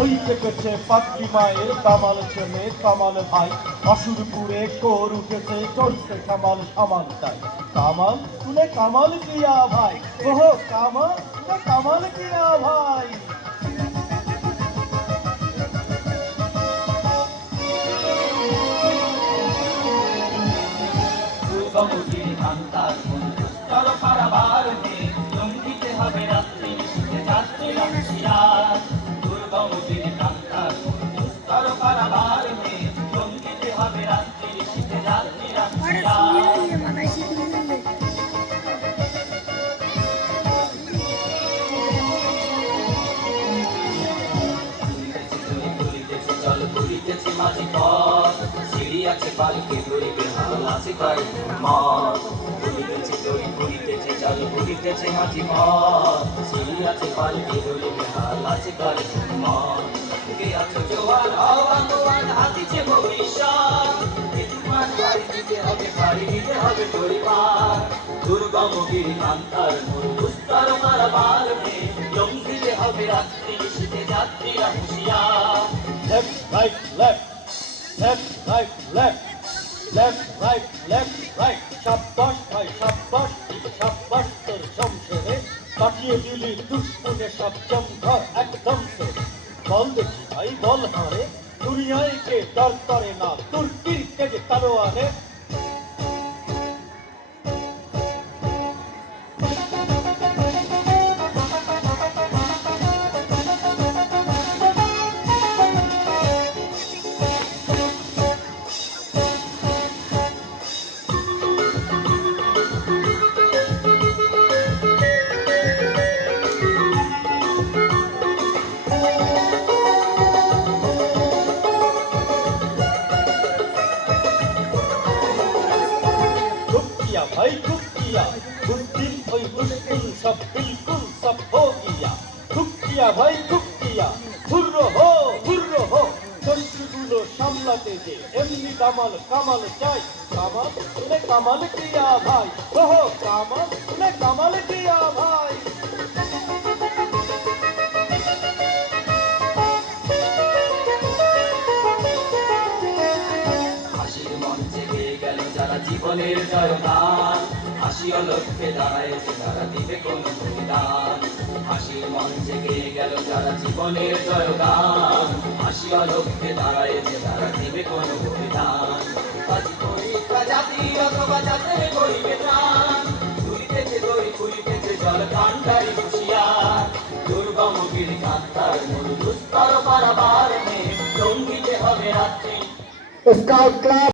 ওই কেটেছে পাত্রী মায়ের কামাল ছেলে কামাল ভাই অসুরপুরে কোর উঠেছে চলছে কামাল সামাল তাই কামাল তুলে কামাল কিয়া ভাই ওহো কামাল তুলে কামাল কিয়া ভাই দুর্গমুখীর কান্তার চল পারাবার জঙ্গিতে হবে রাত্রি শীতে যাত্রীরা হুঁশিয়ার দুর্গমুখীর কান্তার চল পারাবার জঙ্গিতে হবে রাত্রি শীতে যাত্রীরা হুঁশিয়ার চল ঘুরিতেছে মাঝি পথ সিঁড়ি আছে পালকে ধরিবে হাল আছে তাই মত ঘুরিতেছে দড়ি ঘুরিতেছে চল ঘুরিতেছে মাঝি পথ সিঁড়ি আছে পালকে ধরিবে হাল আছে তাই মত কে আছো জোয়ার হওয়া তোয়ার হাতিছে ভবিষ্যৎ এ তোমার বাড়ি দিতে হবে পরিবার দুর্গম গিরি কান্তার দুস্তর মারবার জঙ্গিতে হবে রাত্রি শীতে যাত্রীরা হুঁশিয়ার left, right, left, left, right, left, left, right, left, right. শাবাশ ভাই শাবাশ শাবাশ তোর শমশেরে কাটিয়ে দিলি দুশ্মনে সব জমঘর একদম সে বল দেখি ভাই বল হারে দুনিয়ায় কে ডর করে না তুর্কির কে যে তলোয়ারে भाई खुद किया उस दिन कोई मुश्किल सब बिल्कुल सब हो किया भाई खुद किया हुर्रो हो शत्रुगुलो सामलाते जे एमनी कामाल कामाल चाই कामाल तूने कामाल किया भाई ओहो कामाल तूने कामाल किया भाई জীবনের জয়গান হাসিও লক্ষ্যে দাঁড়াইছে যারা দিবে কোন বলিদান হাসির মঞ্চে গেয়ে গেল যারা জীবনের জয়গান হাসিও লক্ষ্যে দাঁড়াইছে যারা দিবে কোন বলিদান আজ পরীক্ষা জাতি অথবা জাতের গরিবে প্রাণ ঘুরিতেছে দড়ি ঘুরিতেছে জল কান্ডারি হুঁশিয়ার দুর্গম গিরি কান্তার মূল দুস্তর পারাবার জঙ্গিতে হবে রাত্রি স্কাউট ক্লাব